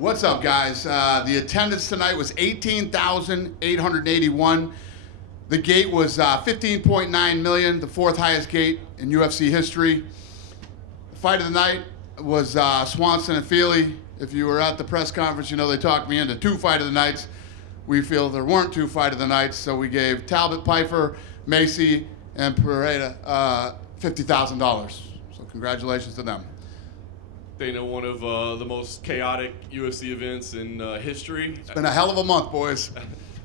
What's up, guys? The attendance tonight was 18,881. The gate was 15.9 million, the fourth highest gate in UFC history. The fight of the night was Swanson and Feely. If you were at the press conference, you know they talked me into two fight of the nights. We feel there weren't two fight of the nights, so we gave Talbot, Pfeiffer, Macy, and Pereira $50,000. So congratulations to them. Dana, one of the most chaotic UFC events in history. It's been a hell of a month, boys.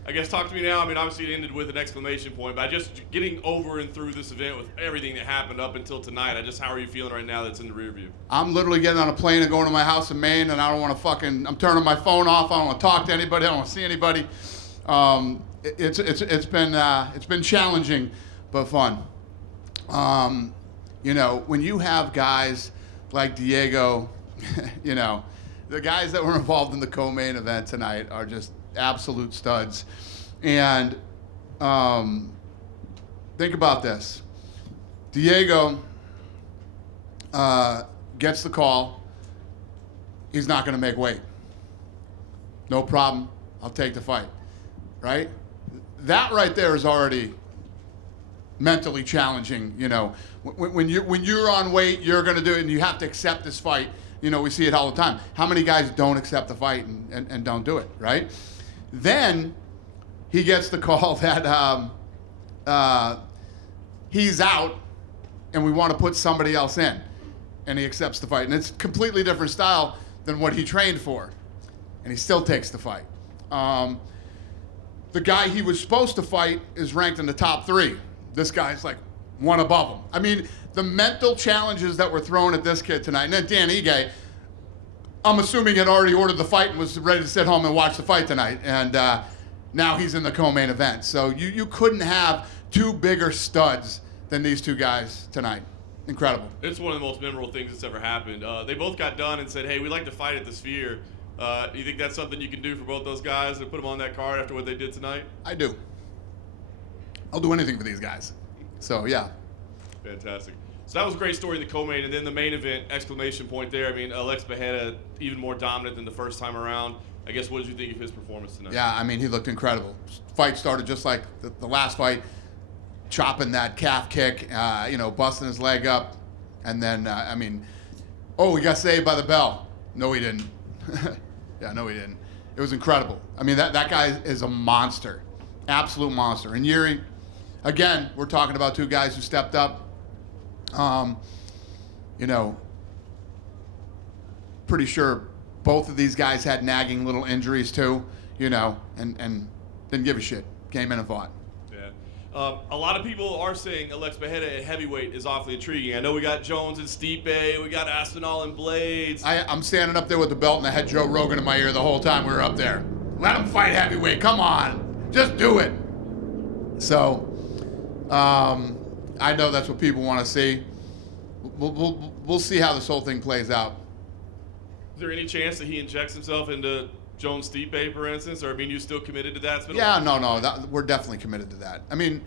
I guess talk to me now. I mean, obviously it ended with an exclamation point, but just getting over and through this event with everything that happened up until tonight, how are you feeling right now that's in the rear view? I'm literally getting on a plane and going to my house in Maine, and I don't want to I'm turning my phone off. I don't want to talk to anybody. I don't want to see anybody. It's been challenging, but fun. You know, when you have guys like Diego, you know, the guys that were involved in the co-main event tonight are just absolute studs. And think about this. Diego gets the call. He's not going to make weight. No problem. I'll take the fight. Right? That right there is already mentally challenging. You know, when you're on weight, you're going to do it, and you have to accept this fight. You know, we see it all the time. How many guys don't accept the fight and don't do it, right? Then he gets the call that he's out and we want to put somebody else in, and he accepts the fight. And it's a completely different style than what he trained for, and he still takes the fight. The guy he was supposed to fight is ranked in the top 3. This guy's like one above him. I mean, the mental challenges that were thrown at this kid tonight. And then Dan Ige, I'm assuming had already ordered the fight and was ready to sit home and watch the fight tonight. And now he's in the co-main event. So you couldn't have two bigger studs than these two guys tonight. Incredible. It's one of the most memorable things that's ever happened. They both got done and said, hey, we'd like to fight at the Sphere. You think that's something you can do for both those guys and put them on that card after what they did tonight? I do. I'll do anything for these guys. So, yeah. Fantastic. So that was a great story in the co-main, and then the main event, exclamation point there. I mean, Alex Bejeda, even more dominant than the first time around. I guess, what did you think of his performance tonight? Yeah, I mean, he looked incredible. Fight started just like the last fight, chopping that calf kick, you know, busting his leg up. And then, I mean, oh, he got saved by the bell. No, he didn't. Yeah, no, he didn't. It was incredible. I mean, that guy is a monster. Absolute monster. And Yuri, again, we're talking about two guys who stepped up. You know, pretty sure both of these guys had nagging little injuries too, you know, and didn't give a shit. Came in and fought. Yeah. A lot of people are saying Alex Bejeda at heavyweight is awfully intriguing. I know we got Jones and Stipe, we got Aspinall and Blades. I'm standing up there with the belt and I had Joe Rogan in my ear the whole time we were up there. Let him fight heavyweight. Come on. Just do it. So, I know that's what people want to see. We'll see how this whole thing plays out. Is there any chance that he injects himself into Jones Stipe, for instance? Or, I mean, you still committed to that? Yeah, no. We're definitely committed to that. I mean,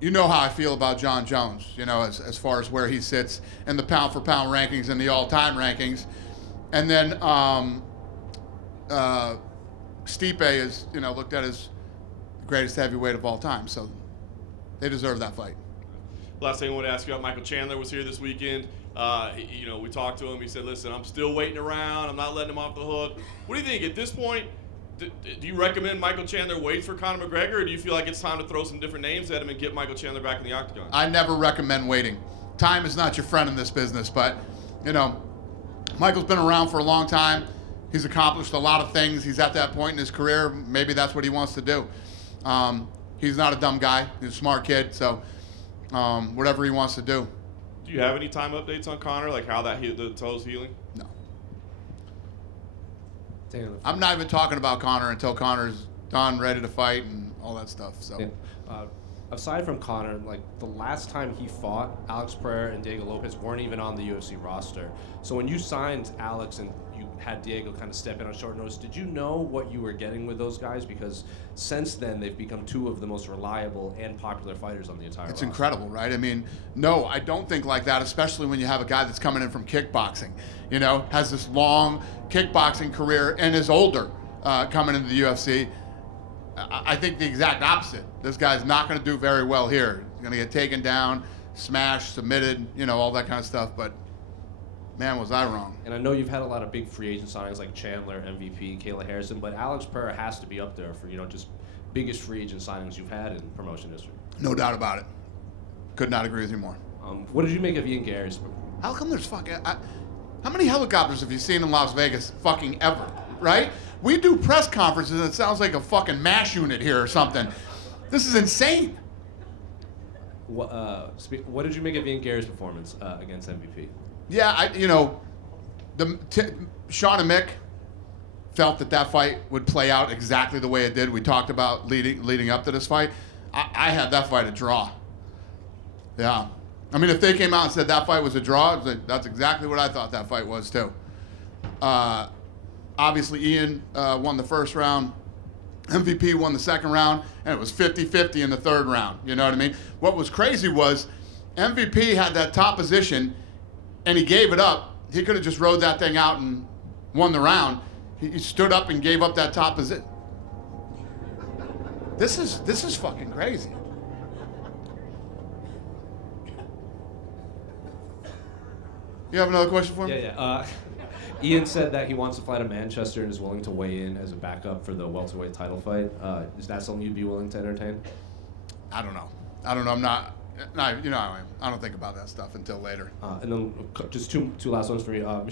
you know how I feel about John Jones, you know, as far as where he sits in the pound-for-pound rankings and the all-time rankings. And then Stipe is, you know, looked at as the greatest heavyweight of all time. So they deserve that fight. Last thing I want to ask you about, Michael Chandler was here this weekend. You know, we talked to him. He said, listen, I'm still waiting around. I'm not letting him off the hook. What do you think? At this point, do you recommend Michael Chandler wait for Conor McGregor, or do you feel like it's time to throw some different names at him and get Michael Chandler back in the octagon? I never recommend waiting. Time is not your friend in this business, but, you know, Michael's been around for a long time. He's accomplished a lot of things. He's at that point in his career. Maybe that's what he wants to do. He's not a dumb guy. He's a smart kid, so whatever he wants to do. Do you have any time updates on Conor, like how the toe's healing? No. I'm not even talking about Conor until Conor's done, ready to fight, and all that stuff. So, yeah. aside from Conor, like the last time he fought, Alex Pereira and Diego Lopez weren't even on the UFC roster. So when you signed Alex and you had Diego kind of step in on short notice, did you know what you were getting with those guys? Because since then, they've become two of the most reliable and popular fighters on the entire It's roster. incredible, right? I mean, no, I don't think like that, especially when you have a guy that's coming in from kickboxing, you know, has this long kickboxing career and is older coming into the UFC. I think the exact opposite. This guy's not going to do very well here. He's going to get taken down, smashed, submitted, you know, all that kind of stuff. But, man, was I wrong. And I know you've had a lot of big free agent signings like Chandler, MVP, Kayla Harrison, but Alex Pereira has to be up there for, just biggest free agent signings you've had in promotion history. No doubt about it. Could not agree with you more. What did you make of Ian Gary's? How come there's fucking... how many helicopters have you seen in Las Vegas fucking ever, right? We do press conferences and it sounds like a fucking MASH unit here or something. This is insane. What did you make of Ian Gary's performance against MVP? Yeah, Sean and Mick felt that fight would play out exactly the way it did. We talked about leading up to this fight. I had that fight a draw. Yeah. I mean, if they came out and said that fight was a draw, that's exactly what I thought that fight was too. Obviously, Ian won the first round. MVP won the second round, and it was 50-50 in the third round. You know what I mean? What was crazy was MVP had that top position, and he gave it up. He could have just rode that thing out and won the round. He stood up and gave up that top position. This is fucking crazy. You have another question for me? Yeah. Ian said that he wants to fly to Manchester and is willing to weigh in as a backup for the welterweight title fight. Is that something you'd be willing to entertain? I don't know. I'm not. I don't think about that stuff until later. And then just two last ones for you.